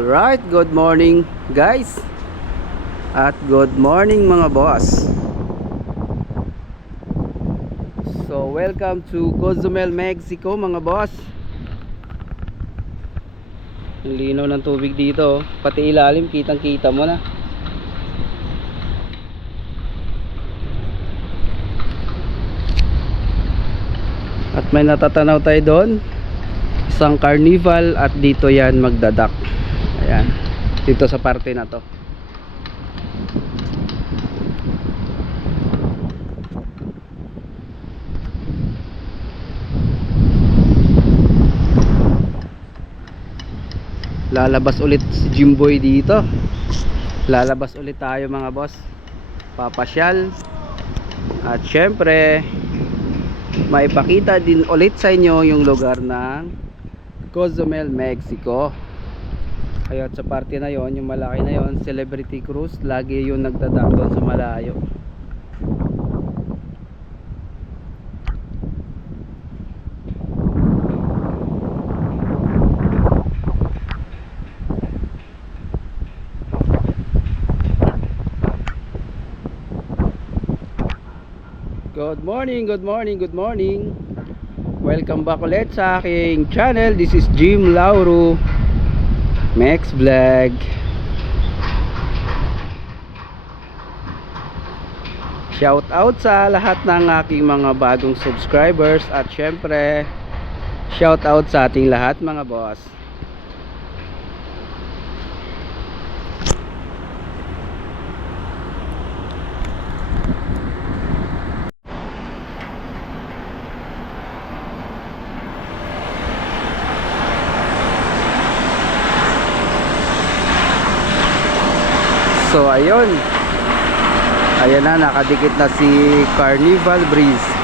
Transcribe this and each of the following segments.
Alright, good morning guys. At good morning mga boss. So welcome to Cozumel, Mexico mga boss. Ang linaw ng tubig dito, pati ilalim kitang kita mo na. At may natatanaw tayo doon, isang carnival, at dito yan magdadak. Ayan, dito sa parte na to. Lalabas ulit si Jimboy dito. Lalabas ulit tayo mga boss, papasyal. At syempre maipakita din ulit sa inyo yung lugar ng Cozumel, Mexico. Kaya sa parte na yon, yung malaki na yon, Celebrity Cruise, lagi yung nagdadak doon sa malayo. Good morning, good morning, good morning. Welcome back ulit sa aking channel. This is Jim Lauro Mex Vlog. Shout out sa lahat ng aking mga bagong subscribers. At syempre shout out sa ating lahat mga boss. So ayun, ayan na, nakadikit na si Carnival Breeze.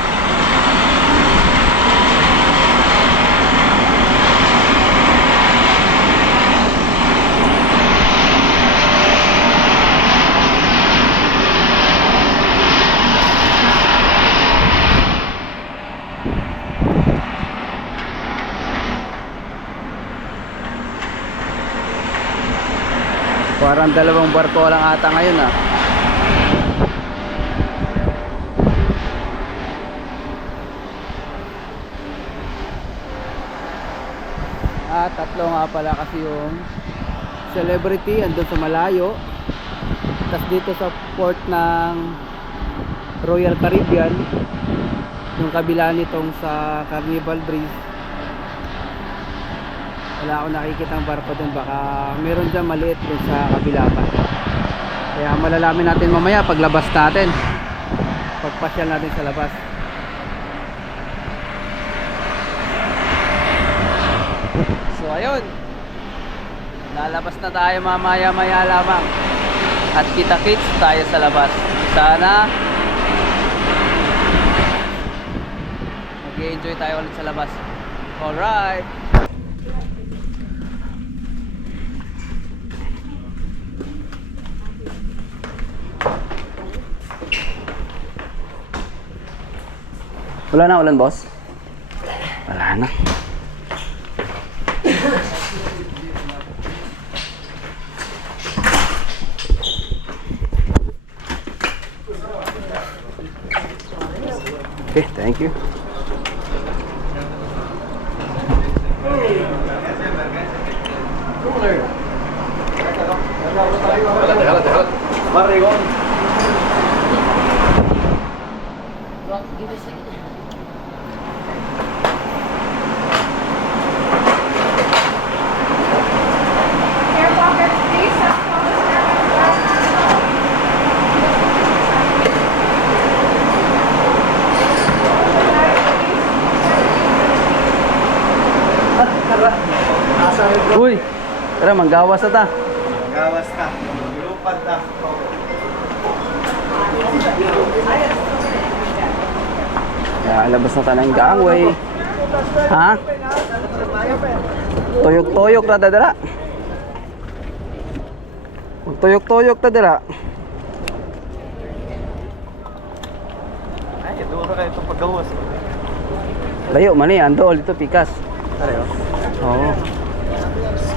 Parang dalawang barko lang ata ngayon ah. At tatlo nga pala kasi yung Celebrity andun sa malayo. Tapos dito sa port ng Royal Caribbean, yung kabila nitong sa Carnival Breeze, wala akong nakikitang barko dun. Baka meron dyan maliit dun sa kabila pa. Kaya malalamin natin mamaya paglabas natin, pagpasyal natin sa labas. So ayun, lalabas na tayo mamaya maya lamang. At kita-kits tayo sa labas. Sana mag-enjoy tayo ulit sa labas. Alright. Wala na ulan, boss? Wala na. Okay, thank you. Marigon. Give us a second. Air pockets, please. Uy, tara manggawas na ta. Gawas na. Lupad na. Kaya labas na tayo ng gangway. Ha? Tuyok-tuyok na dadala. Tuyok-tuyok na dadala. Ay, duro na itong paggawas. Layo man eh, andol dito pikas. Tayo. Oo.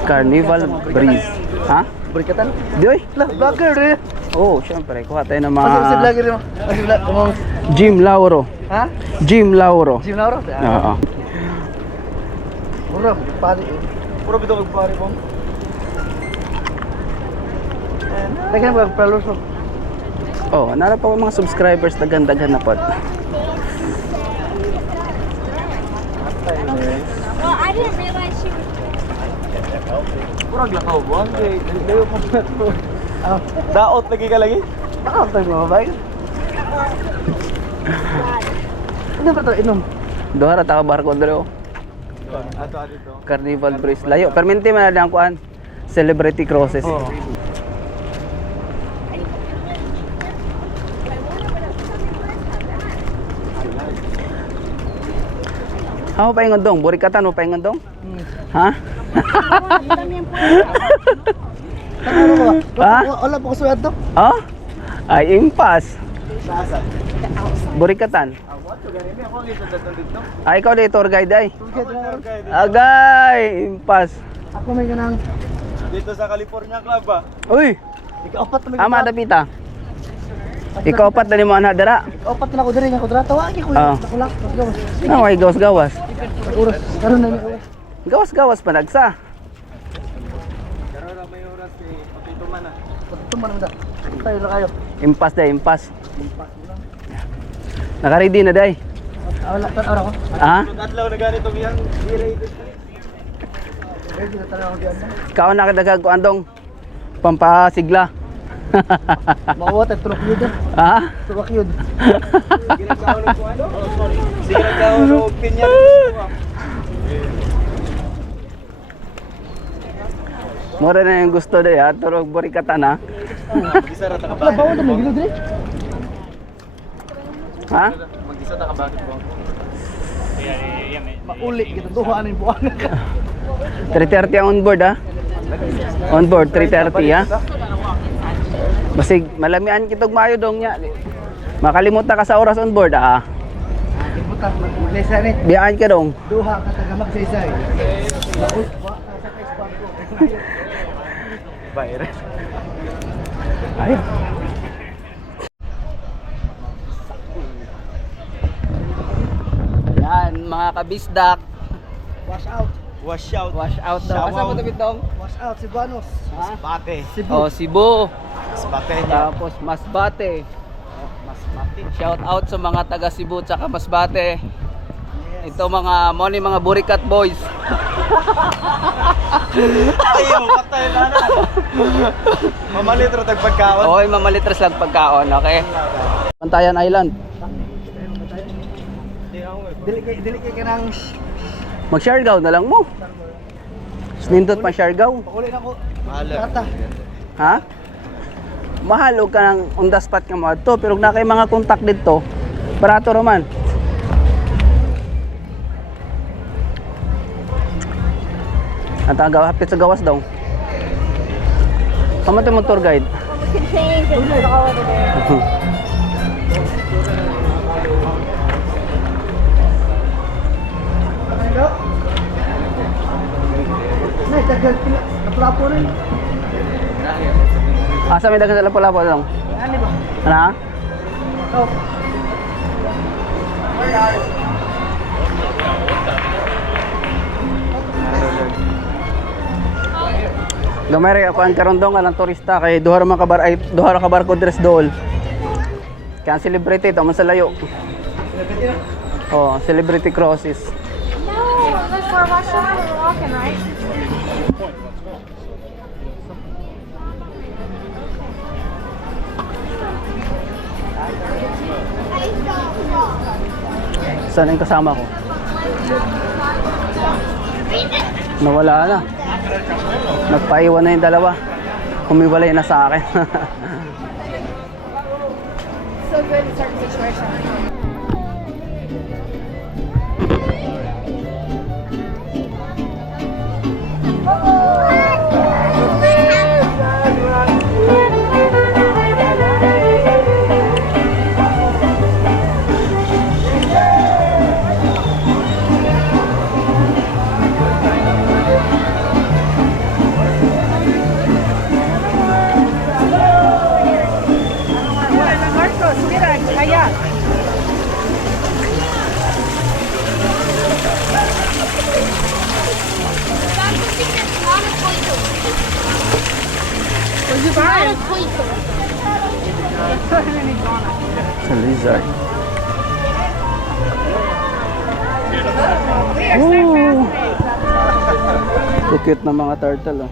Carnival Breeze. Ha? Berikatan. Di oy. Lah, vlogger eh. Oh, syempre. Kuha tayo ng Masih mga vlogger mo. Masih vlog mo. Jim Lauro. Ha? Jim Lauro. Jim Lauro. Oo. Mura, pari. Puro bito magpari mo. Lagyan mo followers mo. Oh, nara pa mga subscribers dagan-dagan na pod. Well, I didn't realize she was. Puro glakaw mo. Layo pa na to. Daot lagi ka lagi? Baka tayo mga babae. Ano ba ito? Inom. Duha ra ta ka barko dere. Ato dito. Carnival Breeze. Layo. Permente man na ang kuan. Celebrity Crosses. Oh. Ako pa ingon dong, burikatan mo pa ingon dong? Ha? Ano ba? Ha? Wala po kasulat to. Oh? Ay impas. Sasa. Burikatan. Awa to gani ako ngito dito. Ay ikaw di tour guide ay. Okay. Agay, impas. Ako may ganang. Dito sa California Club ba? Uy, Ika-opat na may ama dapita. Ikaw pat na ni mo ana dara. Ika-opat na ako diri nga kudra. Tawagi ko. Ah. Ako lang. Na way gawas-gawas. Oras. Karon na ni oras. Gawas-gawas pa nagsa. Karon ra may oras ni Papito man ah. Tuman na. Tayo na kayo. Impas day, impas. Naka-ready na day. Wala tan ko. Ha? Adlaw na ganito biyang rated. Ready na tayo ako diyan. Ikaw na kadagag ko andong pampasigla. Mawat at truck yun. Ha? Truck yun. Ginagawa ko ano? Oh, sorry. Sige nagkaon ng opinion. Mura na yung gusto day ha. Turog burikatan ha. Mag-isa ra ta ka Wala bawal na magilo diri. Ha? Mag-isa ta ka bakit mo? Mauli kita duha aning buwan. 3:30 ang on board ha. On board 3:30 ha. Basig malamian kitog maayo dong nya. Makalimutan ka sa oras on board ah. Butang maglesa ni. Biyaan ka dong. Duha ka taga magsaysay. Maul wa sa kay spangko. Virus. Ay. Yan mga kabisdak. Wash out. Wash out. Wash out daw. Shout Asa mo out. tapit dong? Wash out Cebanos. Ha? Bate. Cebu. Oh, Cebu. Bate niya. Tapos Masbate. Mas bate. Shout out sa mga taga Cebu at Masbate. Ito mga money mga Burikat boys. Ayaw, patay na na. Mamalit ra tag pagkaon. Okay, mamalitras lang pagkaon, okay? Pantayan Island. Dili kay kanang Mag-Siargao na lang mo. Nindot pa Siargao. pauli na ko. Mahal. Kata. Ha? Mahal og ka ng on the spot nga mo adto pero na kay mga contact dito. Barato raman. Ang taga hapit sa gawas daw. Kamu mo tour guide. We can change and put all over there. Nay tagal pila. Kaplapo rin. Asa may dagan sa lapo-lapo dong? Ani ba? Ana? Oh. Gamay rin ako ang karondong ka ng turista kay duha ra man ka bar ay duha ra ka barko dress dool. Kaya celebrity ito man sa layo. Oh, celebrity crosses. No, that's where wash out. We're walking, right? Saan yung kasama ko? Nawala na. Nagpaiwan na yung dalawa. Humiwalay na sa akin. So good in certain situations. Lizard. Ooh. Cute na mga turtle, oh.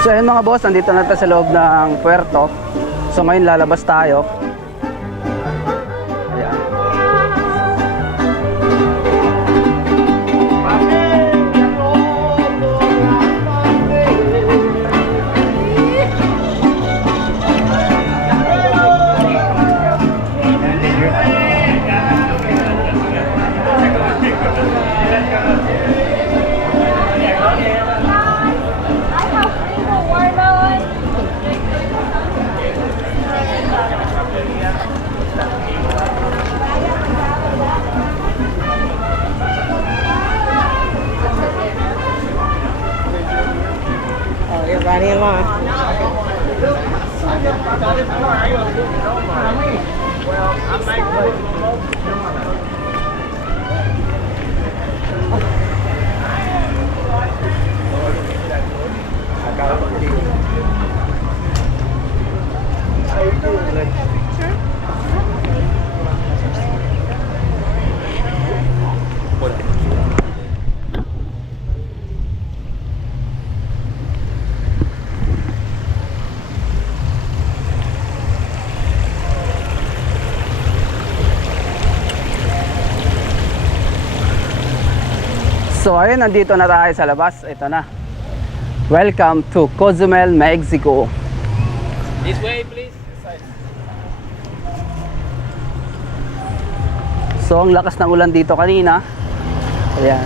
So ayun mga boss, nandito na tayo sa loob ng puerto. So ngayon lalabas tayo. Ayan. Oh, you're running along. So ayun, nandito na tayo sa labas. Ito na. Welcome to Cozumel, Mexico. This way, please. So ang lakas ng ulan dito kanina. Ayan.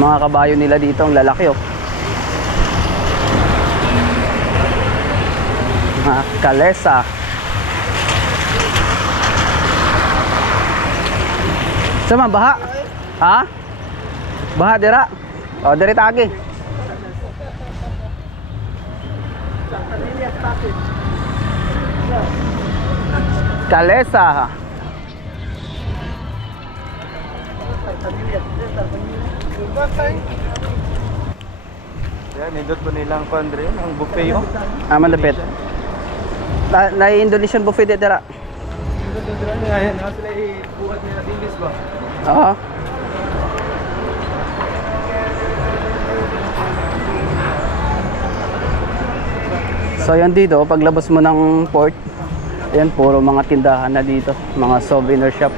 Mga kabayo nila dito, ang lalaki, oh. Mga kalesa. Sama baha? Ha? Baha dira? O diri tagi. Kalesa. Yan, nindot po nilang pandre, ang buffet mo. Aman lapit. Na Indonesian buffet dira. Ngayon, sila ibuhat nila dilis ba? Oo. So yan dito, paglabas mo ng port, yan puro mga tindahan na dito, mga souvenir shop.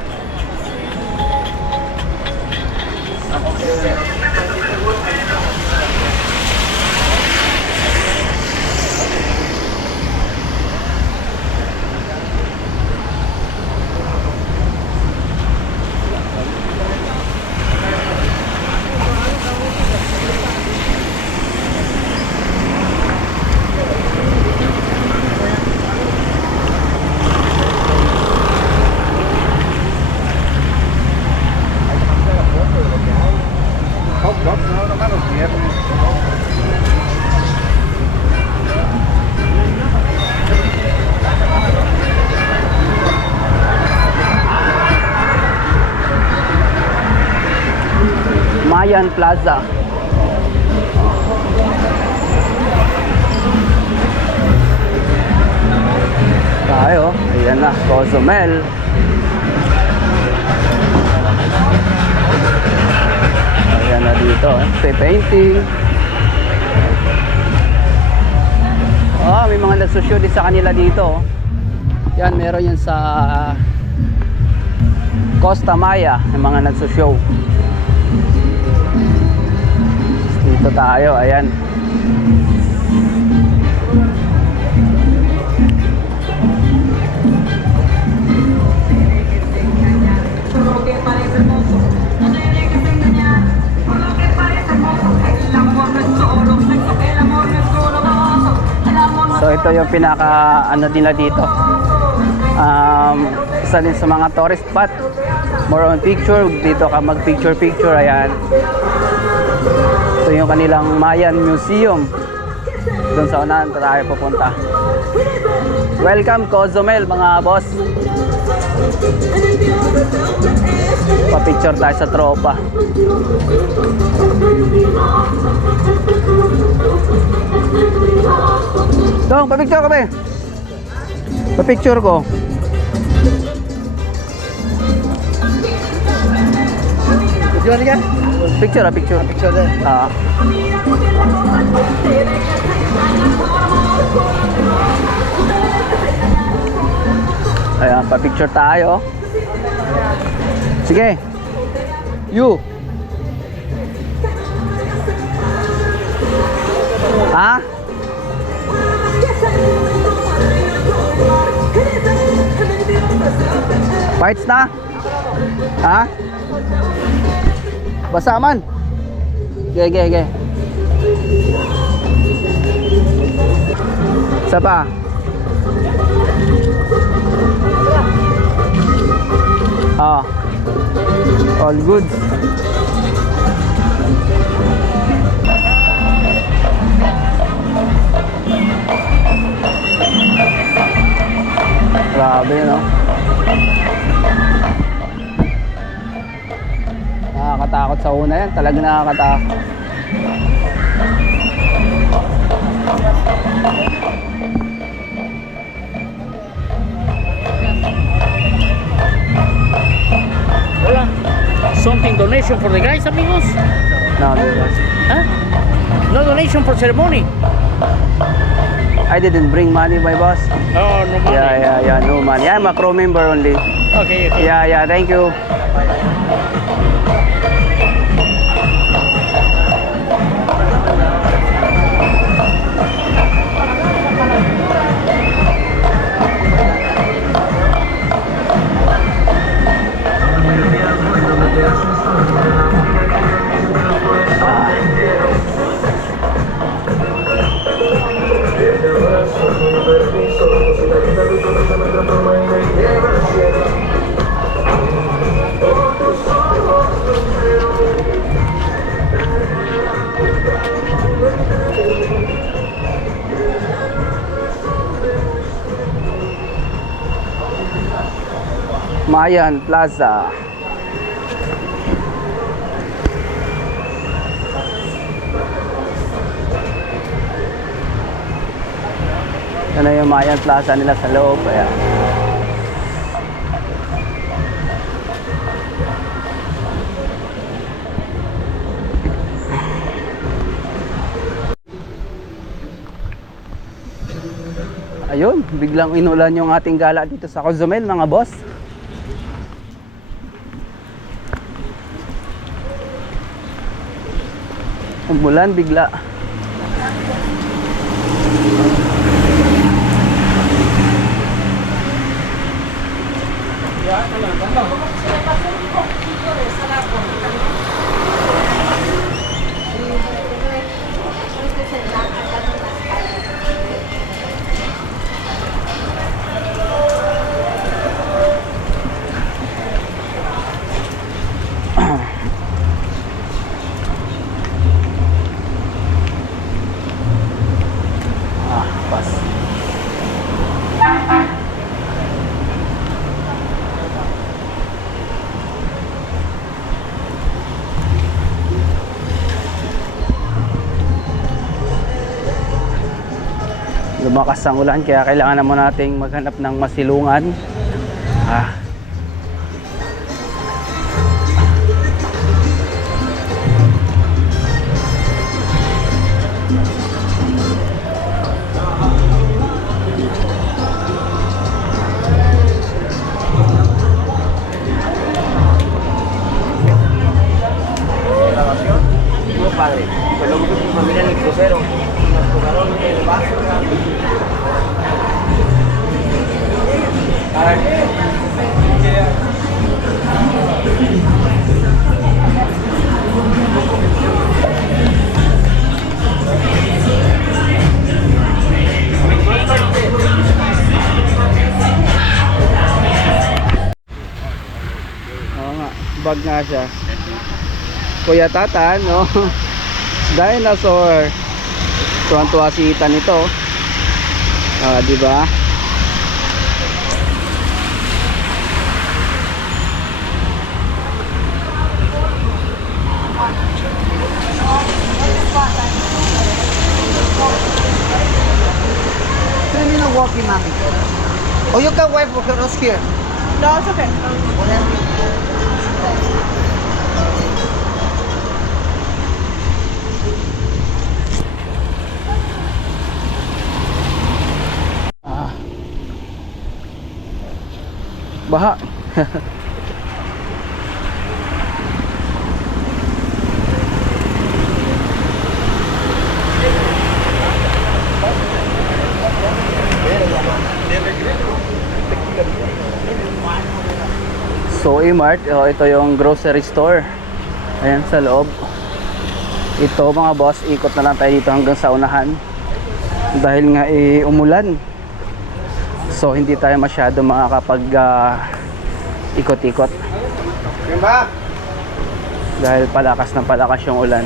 Mayan Plaza. Tayo, ayan na, Cozumel. Ayan na dito, painting. Oh, may mga nagsushoot din sa kanila dito. Yan, meron yan sa Costa Maya, yung mga nagsushow. Dito tayo, ayan. So ito yung pinaka ano nila dito. Isa din sa mga tourist spot. More on picture. Dito ka mag picture. Ayan. Ito yung kanilang Mayan Museum. Doon sa unahan tayo pupunta. Welcome Cozumel mga boss. Pa-picture tayo sa tropa. Dong, pa-picture kami. Pa-picture ko. Tujuan kan? Picture. Picture deh. Ayan, pa-picture tayo. Sige. You. Ha? Fights na? Ha? Basa man. Ge. Isa pa. All good. Grabe, no? Nakakatakot sa una yan. Talagang nakakatakot. Hola. Something donation for the guys, amigos? No, guys. Huh? No donation for ceremony? I didn't bring money, my boss. Oh, no money. Yeah, no money. I'm a crew member only. Okay. Yeah, thank you. Mayan Plaza. Ano yung Mayan Plaza nila sa loob. Ayan. Ayun, biglang inulan yung ating gala dito sa Cozumel mga boss. Umulan bigla. Lumakas ang ulan kaya kailangan naman nating maghanap ng masilungan. Padre, pues lo que tu familia en el crucero, nos tocaron el vaso. bag nga siya. Kuya Tatan, no? Dinosaur. Tuwan-tuwa si Ethan ito. Di ba? Tell me no walking, mommy. Oh, you can wipe across here. No, it's okay. Baha. So E-Mart, ito yung grocery store. Ayan sa loob. Ito mga boss, ikot na lang tayo dito hanggang sa unahan. Dahil nga umulan. So hindi tayo masyado makakapag ikot-ikot. Dahil palakas ng palakas yung ulan.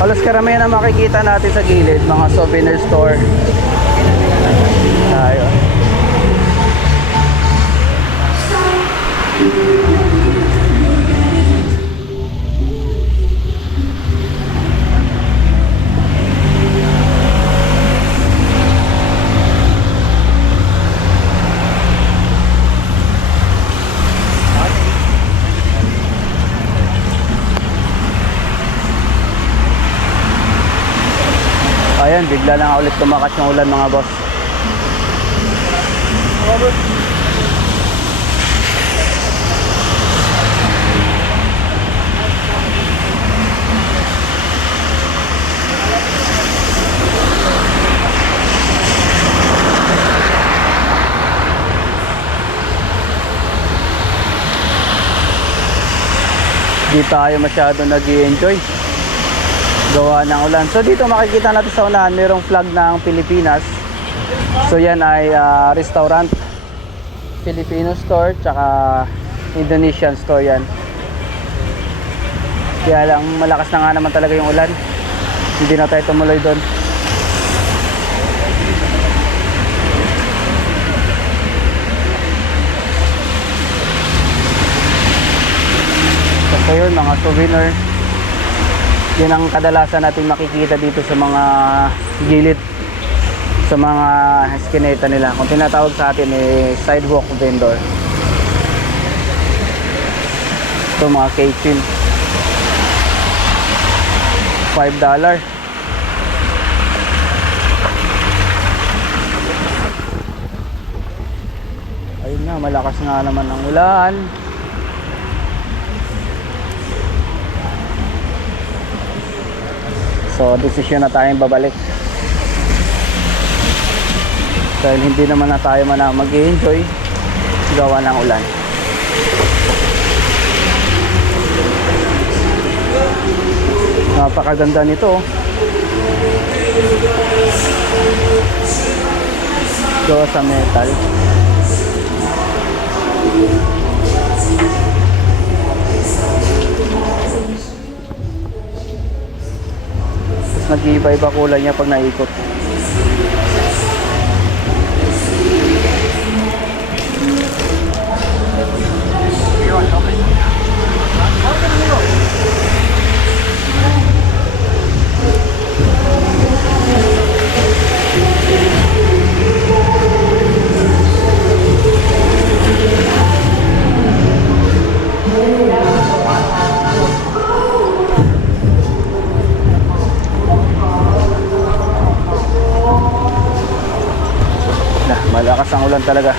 Halos karamihan na makikita natin sa gilid, mga souvenir store. Ayun. Ayan, bigla lang ulit tumakas yung ulan mga boss. Di tayo masyado nag-i-enjoy gawa ng ulan. So dito makikita natin sa unahan mayroong flag ng Pilipinas. So yan ay restaurant, Filipino store, tsaka Indonesian store yan. Kaya lang malakas na nga naman talaga yung ulan. Hindi na tayo tumuloy doon. So yun, mga souvenir. Yun ang kadalasan natin makikita dito sa mga gilid, sa mga eskineta nila. Kung tinatawag sa atin sidewalk vendor. Ito mga keychain, $5. Ayun na, malakas nga naman ang ulan. So desisyon na tayong babalik dahil hindi naman na tayo mag-enjoy gawa ng ulan. Napakaganda nito. Gawa sa metal. Nag-iiba-iba kulay niya pag naikot. Malakas ang ulan talaga.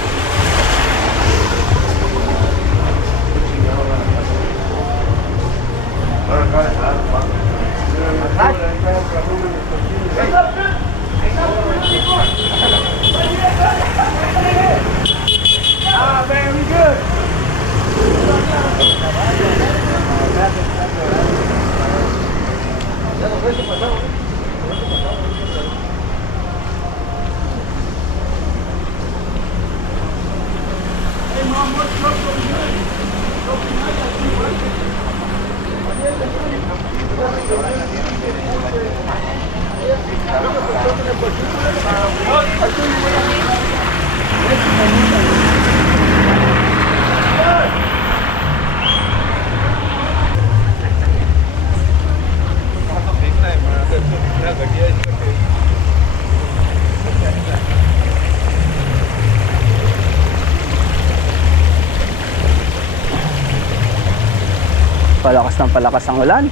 Palakas ng palakas ang ulan.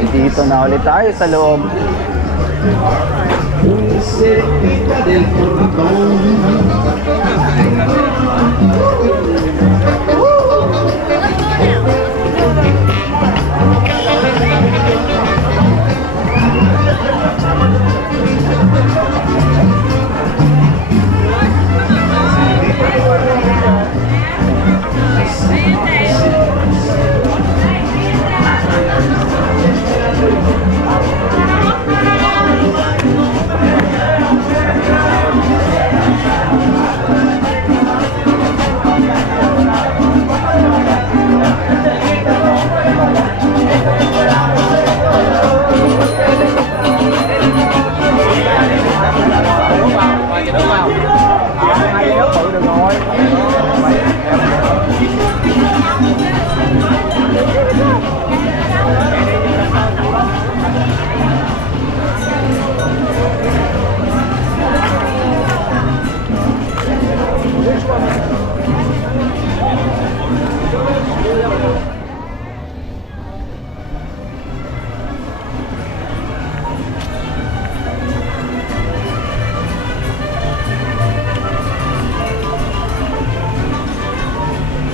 Nandito na ulit tayo sa loob.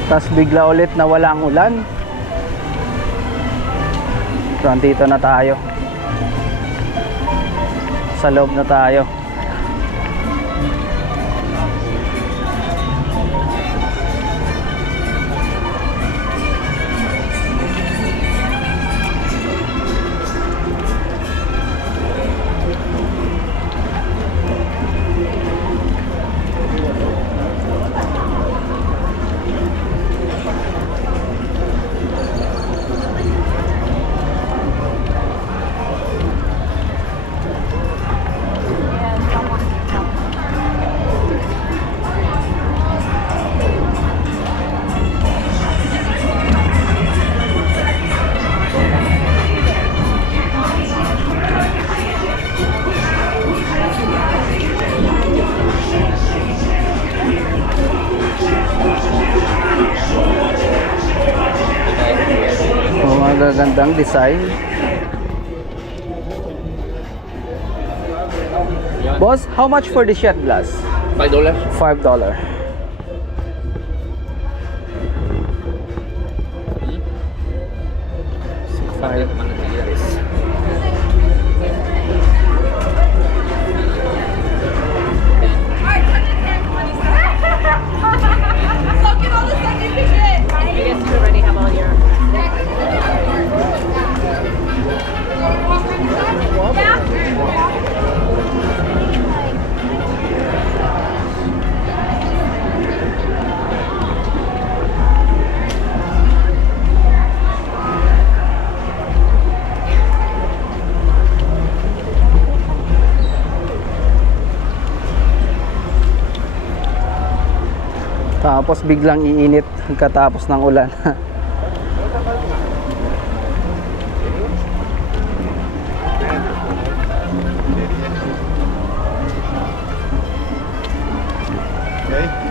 Tapos bigla ulit na walang ulan. So andito na tayo. Sa loob na tayo. Magagandang design. Boss, how much for the shot glass? $5. $5. Five. I guess you already have all your... Tapos biglang iinit pagkatapos ng ulan.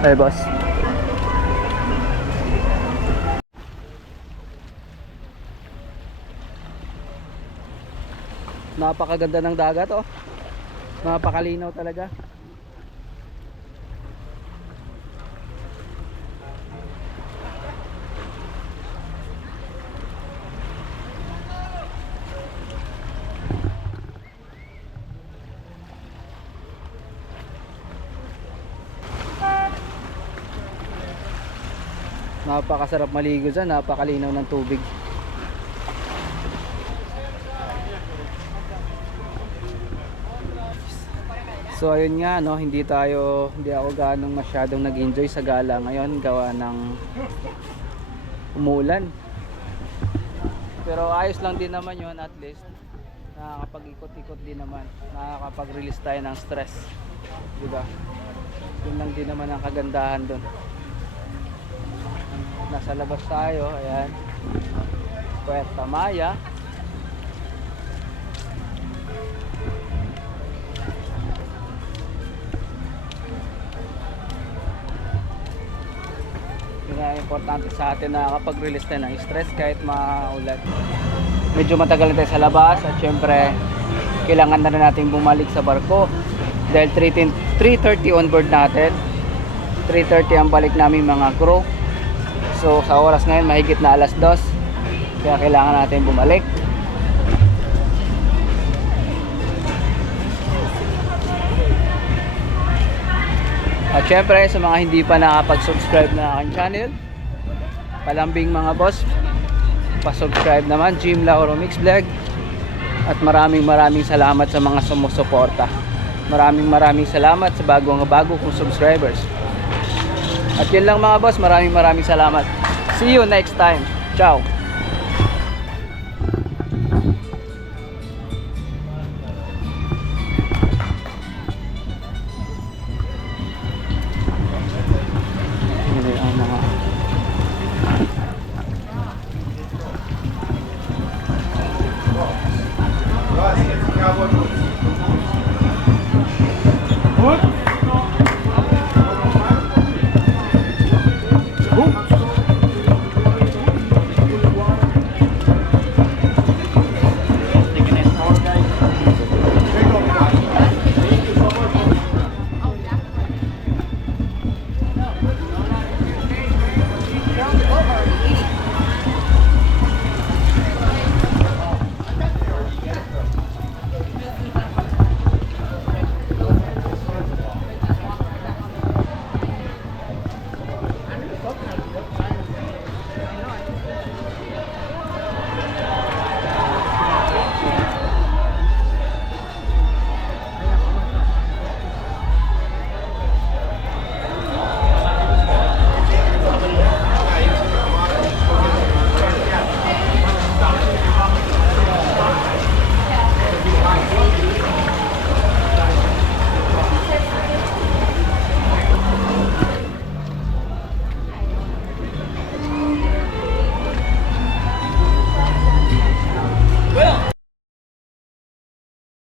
Ay, boss. Napakaganda ng dagat, oh. Napakalinaw talaga. Napakasarap maligo dyan, napakalinaw ng tubig. So ayun nga, no, hindi ako ganong masyadong nag-enjoy sa gala ngayon gawa ng umulan. Pero ayos lang din naman yun, at least nakakapag-ikot-ikot din naman, nakakapag-release tayo ng stress, diba? Yun lang din naman ang kagandahan dun. Nasa labas tayo, ayan, Puerto Maya. Yun nga importante sa atin na nakakapag-release tayo ng stress kahit maulan. Medyo matagal na tayo sa labas at syempre kailangan na rin natin bumalik sa barko dahil 3:30 on board natin. 3:30 ang balik namin mga crew. So sa oras ngayon mahigit na 2:00, kaya kailangan natin bumalik. At syempre sa mga hindi pa nakapag-subscribe na aking channel, palambing mga boss, pa-subscribe naman, Jim Lauro Mix Vlog. At maraming salamat sa mga sumusuporta. Maraming salamat sa bago kong subscribers. At yun lang mga boss, maraming salamat. See you next time. Ciao.